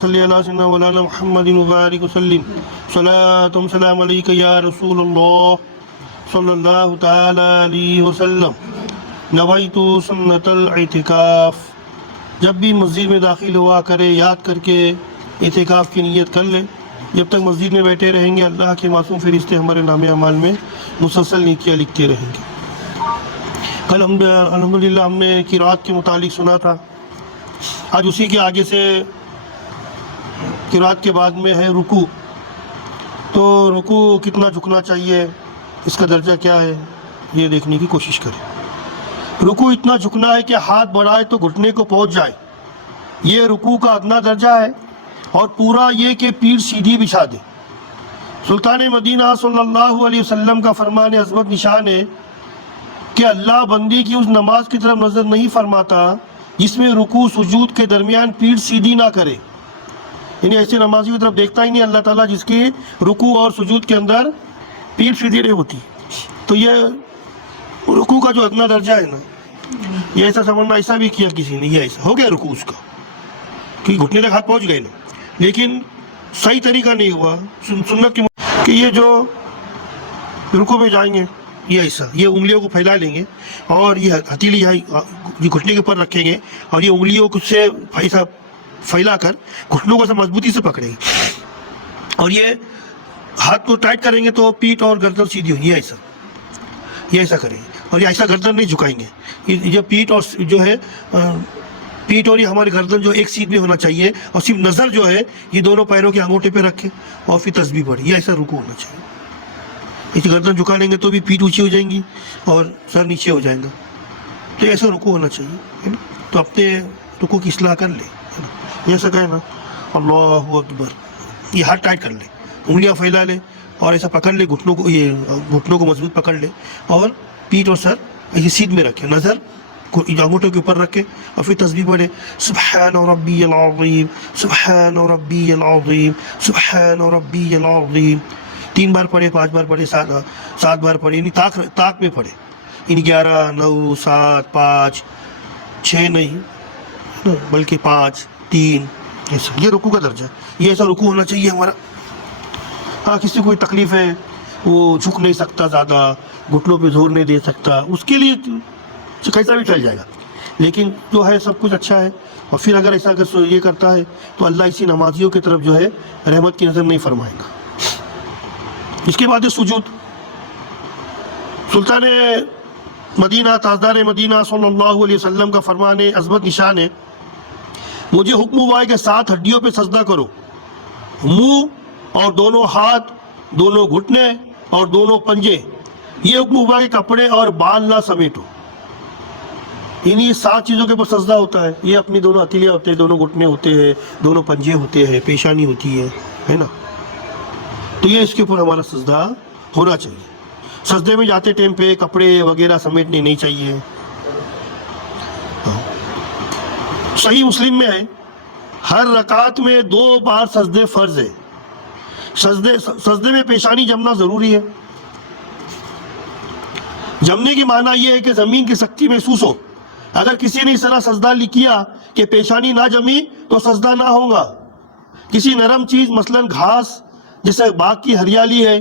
صلی اللہ سیدنا مولانا محمد مبارک وسلم صلاۃ و سلام علیک یا رسول اللہ صلی اللہ تعالی علیہ وسلم نویت سنت الاعتکاف۔ جب بھی مسجد میں داخل ہوا کرے یاد کر کے اعتکاف کی نیت کر لے۔ جب تک مسجد میں بیٹھے رہیں گے اللہ کے معصوم فرشتے ہمارے نام اعمال میں مسلسل نیکیاں لکھتے رہیں گے۔ کل الحمدللہ ہم نے قرات کے متعلق سنا تھا، آج اسی کے آگے سے قرات کے بعد میں ہے رکوع۔ تو رکوع کتنا جھکنا چاہیے، اس کا درجہ کیا ہے، یہ دیکھنے کی کوشش کریں۔ رکوع اتنا جھکنا ہے کہ ہاتھ بڑھائے تو گھٹنے کو پہنچ جائے، یہ رکوع کا ادنا درجہ ہے۔ اور پورا یہ کہ پیٹھ سیدھی بچھا دے۔ سلطان مدینہ صلی اللہ علیہ وسلم کا فرمان عظمت نشان ہے کہ اللہ بندی کی اس نماز کی طرف نظر نہیں فرماتا جس میں رکوع سجود کے درمیان پیٹھ سیدھی نہ کرے، یعنی ایسے نمازی کی طرف دیکھتا ہی نہیں اللہ تعالیٰ جس کی رکوع اور سجود کے اندر پیٹھ سیدھی نہیں ہوتی۔ تو یہ رکوع کا جو ادنا درجہ ہے نا، یہ ایسا سمجھنا ایسا بھی کیا کسی نے، یہ ایسا ہو گیا رکوع اس کا کہ گھٹنے تک ہاتھ پہنچ گئے نا، لیکن صحیح طریقہ نہیں ہوا سنت کی کہ یہ جو رکوع میں جائیں گے یہ ایسا، یہ انگلیوں کو پھیلا لیں گے اور یہ ہتھیلی یہ گھٹنے کے اوپر رکھیں گے اور یہ انگلیوں کو سے ایسا پھیلا کر گھٹنوں کو مضبوطی سے پکڑیں گے اور یہ ہاتھ کو ٹائٹ کریں گے تو پیٹھ اور گردن سیدھی ہوگی، یہ ایسا کریں گے اور یہ ایسا گردن نہیں جھکائیں گے۔ یہ پیٹھ اور جو ہے پیٹھ اور یہ ہماری گردن جو ایک سیدھ میں ہونا چاہیے اور صرف نظر جو ہے یہ دونوں پیروں کے انگوٹھے پہ رکھیں اور پھر تسبیح پڑھیں، یہ ایسا رکوع ہونا چاہیے۔ اس گردن جھکا لیں گے تو بھی پیٹھ اونچی ہو جائیں گی اور سر نیچے ہو جائے گا، تو ایسا رکوع ہونا چاہیے، ہے نا۔ تو اپنے رکوع کی اصلاح کر لیں، ایسا کہیں نا اللہ اکبر، یہ ہاتھ ٹائٹ کر لے، انگلیاں پھیلا لے اور ایسا پکڑ لے گھٹنوں کو، یہ گھٹنوں کو مضبوط پکڑ لے اور پیٹھ اور سر ایسے سیدھ میں رکھے، نظر انگوٹھوں کے اوپر رکھے اور پھر تسبیح پڑھے سبحان ربی العظیم سبحان ربی العظیم سبحان ربی العظیم، 3 بار پڑھے، 5 بار پڑھے، 7 بار پڑھے، یعنی طاق میں پڑھے، یعنی 11 9 7 5 6 نہیں بلکہ 5 3 ایسا، یہ رکوع کا درجہ، یہ ایسا رکوع ہونا چاہیے ہمارا۔ ہاں کسی کو کوئی تکلیف ہے، وہ جھک نہیں سکتا، زیادہ گھٹنوں پہ زور نہیں دے سکتا، اس کے لیے کیسا بھی چل جائے گا، لیکن جو ہے سب کچھ اچھا ہے۔ اور پھر اگر ایسا یہ کرتا ہے تو اللہ اسی نمازیوں کی طرف جو ہے رحمت کی نظر نہیں فرمائے گا۔ اس کے بعد سجود، سلطان مدینہ تاجدار مدینہ صلی اللہ علیہ وسلم کا فرمان عظمت نشان ہے، مجھے حکم ہوا ہے کہ 7 ہڈیوں پہ سجدہ کرو، منہ اور دونوں ہاتھ، دونوں گھٹنے اور دونوں پنجے، یہ حکم ہوا ہے کہ کپڑے اور بال نہ سمیٹو، یعنی یہ 7 چیزوں کے اوپر سجدہ ہوتا ہے۔ یہ اپنی دونوں ہتھیلیاں ہوتے ہیں، دونوں گھٹنے ہوتے ہیں، دونوں پنجے ہوتے ہیں، پیشانی ہوتی ہے نا، تو یہ اس کے اوپر ہمارا سجدہ ہونا چاہیے۔ سجدے میں جاتے ٹائم پہ کپڑے وغیرہ سمیٹنے نہیں چاہیے۔ صحیح مسلم میں ہے ہر رکعت میں 2 بار سجدے فرض ہے، سجدے میں پیشانی جمنا ضروری ہے۔ جمنے کی معنی یہ ہے کہ زمین کی سختی محسوس ہو، اگر کسی نے اس طرح سجدہ کیا کہ پیشانی نہ جمی تو سجدہ نہ ہوگا۔ کسی نرم چیز مثلا گھاس جیسے باغ کی ہریالی ہے،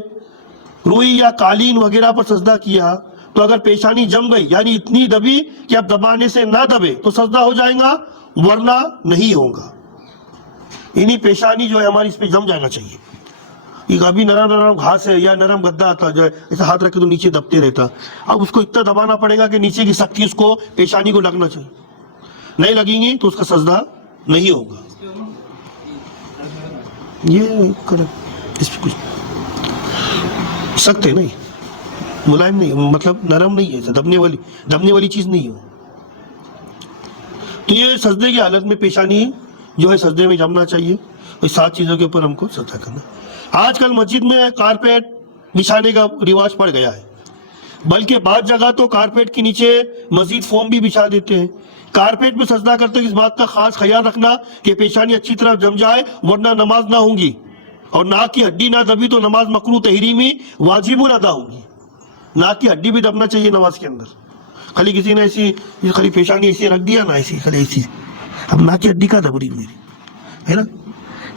روئی یا قالین وغیرہ پر سجدہ کیا تو اگر پیشانی جم گئی یعنی اتنی دبی کہ اب دبانے سے نہ دبے تو سجدہ ہو جائے گا، ورنہ نہیں ہوگا۔ یعنی پیشانی جو ہے ہماری اس پہ جم جانا چاہیے۔ یہ ابھی نرم گھاس ہے یا نرم گدا آتا جو ہے ایسا ہاتھ رکھے تو نیچے دبتے رہتا، اب اس کو اتنا دبانا پڑے گا کہ نیچے کی سختی اس کو پیشانی کو لگنا چاہیے، نہیں لگیں گی تو اس کا سجدہ نہیں ہوگا۔ یہ کرے اس پہ کچھ سخت ہے، نہیں ملائم نہیں، مطلب نرم نہیں ہے، دبنے والی چیز نہیں ہے۔ تو یہ سجدے کی حالت میں پیشانی جو ہے سجدے میں جمنا چاہیے، اس 7 چیزوں کے اوپر ہم کو سجدہ کرنا۔ آج کل مسجد میں کارپیٹ بچھانے کا رواج پڑ گیا ہے، بلکہ بعض جگہ تو کارپیٹ کے نیچے مزید فوم بھی بچھا دیتے ہیں۔ کارپیٹ پہ سجدہ کرتے اس بات کا خاص خیال رکھنا کہ پیشانی اچھی طرح جم جائے ورنہ نماز نہ ہوگی، اور ناک کی ہڈی نہ دبی تو نماز مکروہ تحریمی واجب ادا ہوگی۔ ناک کی ہڈی بھی دبنا چاہیے نماز کے اندر، خالی کسی نے ایسی خالی پیشانی ایسی رکھ دیا نا، ایسی خالی ایسی، اب ناک کی ہڈی کا دب رہی میری ہے نا،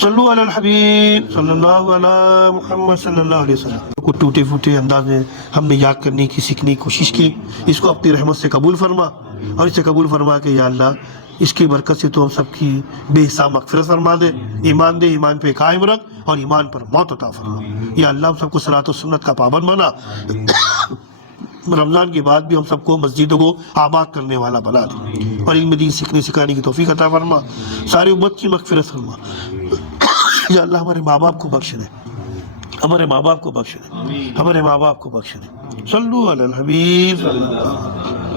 صلو علی الحبیب صلی اللہ علیہ محمد صلی اللہ علیہ وسلم کو ٹوٹے پھوٹے انداز میں ہم نے یاد کرنے کی سیکھنے کی کوشش کی. اس کو اپنی رحمت سے قبول فرما اور اسے قبول فرما کہ یا اللہ اس کی برکت سے تو ہم سب کی بے حساب مغفرت فرما دے. ایمان دے، ایمان پہ قائم رکھ اور ایمان پر موت عطا فرما. یا اللہ ہم سب کو صلاۃ و سنت کا پابند بنا. رمضان کے بعد بھی ہم سب کو مسجدوں کو آباد کرنے والا بنا دے اور علم دین سیکھنے سکھانے کی توفیق عطا فرما. ساری امت کی مغفرت فرما. یا اللہ ہمارے ماں باپ کو بخش دے، ہمارے ماں باپ کو بخش دے، ہمارے ماں باپ کو بخش دے. صلو علی الحبیب صلی اللہ علیہ وسلم.